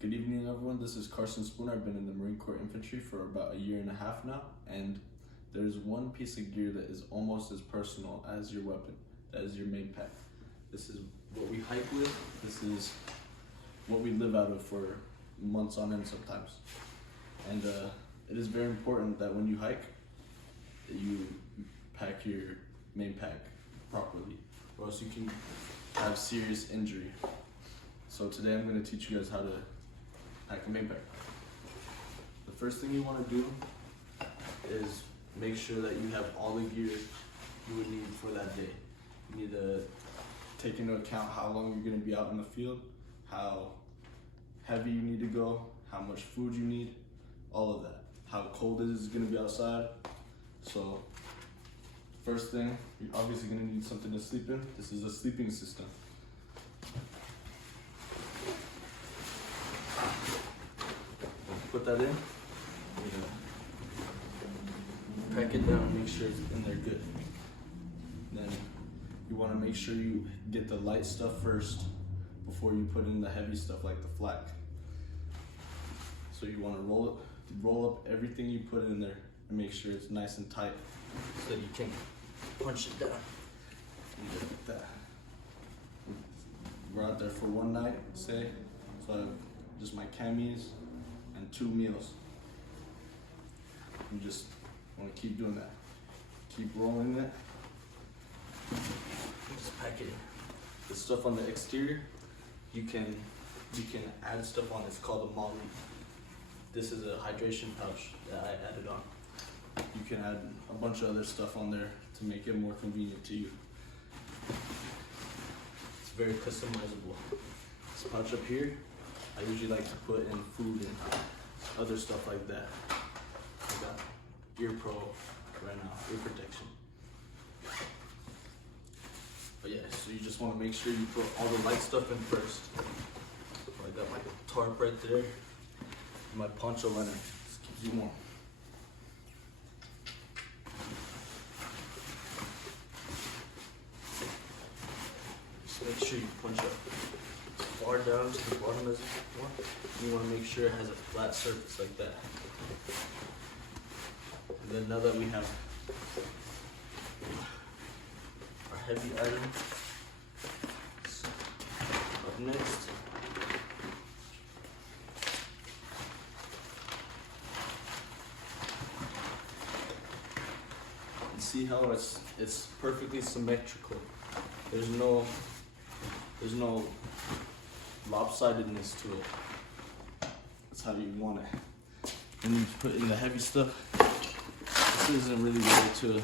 Good evening, everyone. This is Carson Spooner. I've been in the Marine Corps Infantry for about a year and a half now, and there's one piece of gear that is almost as personal as your weapon. That is your main pack. This is what we hike with. This is what we live out of for months on end sometimes. And it is very important that when you hike, that you pack your main pack properly, or else you can have serious injury. So today I'm going to teach you guys how to pack a main pack. The first thing you want to do is make sure that you have all the gear you would need for that day. You need to take into account how long you're going to be out in the field, how heavy you need to go, how much food you need, all of that. How cold it is going to be outside. So first thing, you're obviously going to need something to sleep in. This is a sleeping system. Put that in, pack it down, make sure it's in there good. Then you want to make sure you get the light stuff first before you put in the heavy stuff like the flak. So you want to roll up everything you put in there and make sure it's nice and tight so that you can punch it down. Just like that. We're out there for one night, say, so I have just my camis and 2 meals. You just want to keep doing that. Keep rolling it. Just pack it in. The stuff on the exterior, you can add stuff on. It's called a molly. This is a hydration pouch that I added on. You can add a bunch of other stuff on there to make it more convenient to you. It's very customizable. This pouch up here, I usually like to put in food and other stuff like that. I got Gear Pro right now, ear protection. But yeah, so you just want to make sure you put all the light stuff in first. So I got my tarp right there, and my poncho liner. Just keeps you warm. Just make sure you punch up far down to the bottom as you want. You want to make sure it has a flat surface like that. And then now that we have our heavy item up next, and see how it's perfectly symmetrical. There's no lopsidedness to it. That's how you want it. And you put in the heavy stuff. This isn't really good to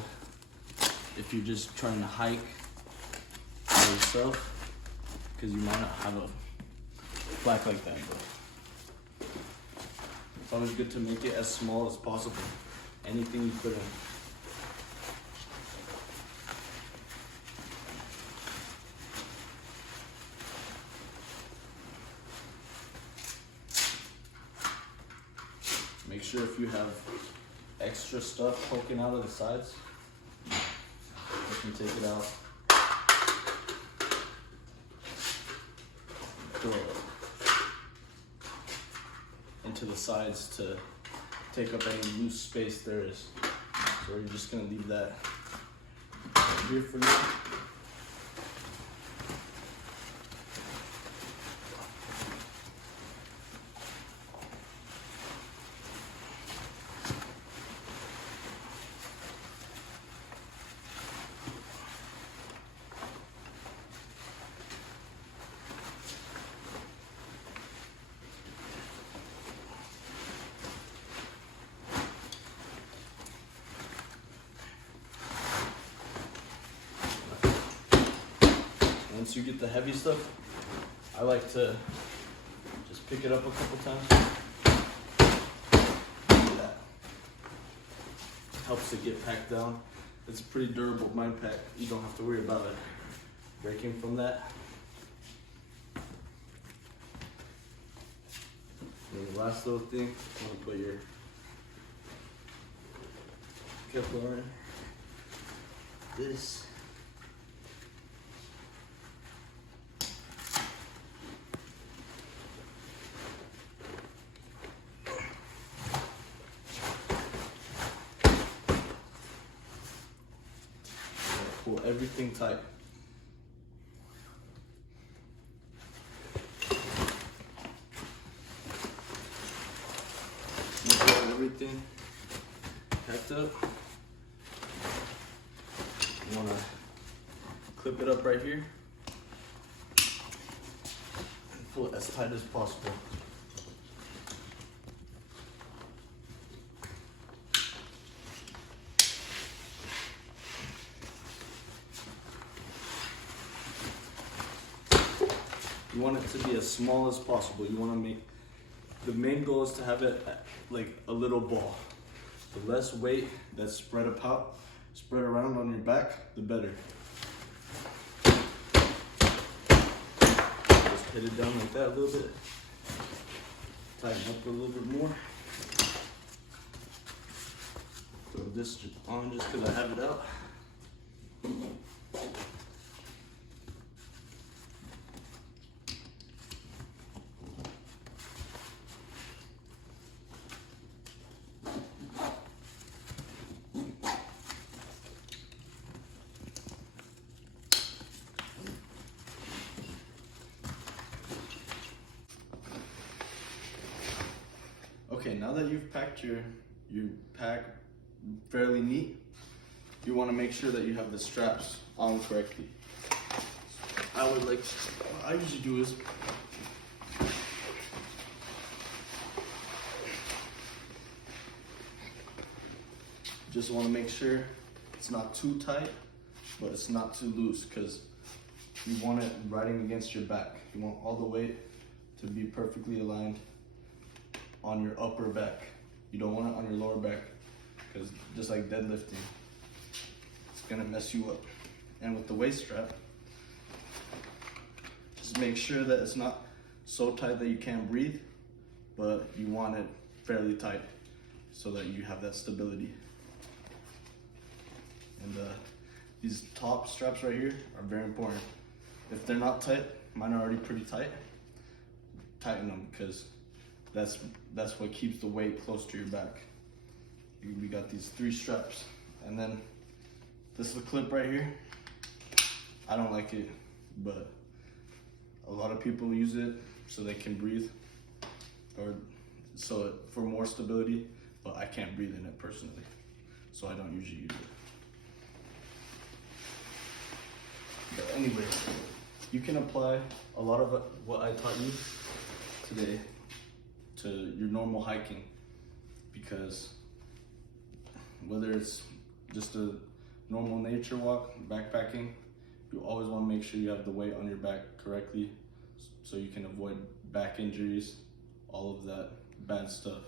if you're just trying to hike by yourself, because you might not have a flak like that. But it's always good to make it as small as possible. Anything you put in. Make sure if you have extra stuff poking out of the sides, you can take it out. Throw it into the sides to take up any loose space there is. So you're just gonna leave that here for now. Once you get the heavy stuff, I like to just pick it up a couple times. That helps it get packed down. It's a pretty durable mind pack. You don't have to worry about it breaking from that. And the last little thing, you want to put your Kevlar in. This. everything tight. Once you have everything packed up, you want to clip it up right here and pull it as tight as possible. You want it to be as small as possible. You want to make, the main goal is to have it like a little ball. The less weight that's spread around on your back, the better. Just hit it down like that a little bit. Tighten up a little bit more. Throw this on just because I have it out. Okay, now that you've packed your pack fairly neat, you want to make sure that you have the straps on correctly. What I usually do is just want to make sure it's not too tight, but it's not too loose, because you want it riding against your back. You want all the weight to be perfectly aligned on your upper back. You don't want it on your lower back, because just like deadlifting, it's gonna mess you up. And with the waist strap, just make sure that it's not so tight that you can't breathe, but you want it fairly tight so that you have that stability. And these top straps right here are very important. If they're not tight, mine are already pretty tight, tighten them, because that's what keeps the weight close to your back. We got these 3 straps, and then this is a clip right here. I don't like it, but a lot of people use it so they can breathe, or for more stability, but I can't breathe in it personally, so I don't usually use it. But anyway, you can apply a lot of what I taught you today to your normal hiking, because whether it's just a normal nature walk, backpacking, you always want to make sure you have the weight on your back correctly so you can avoid back injuries, all of that bad stuff.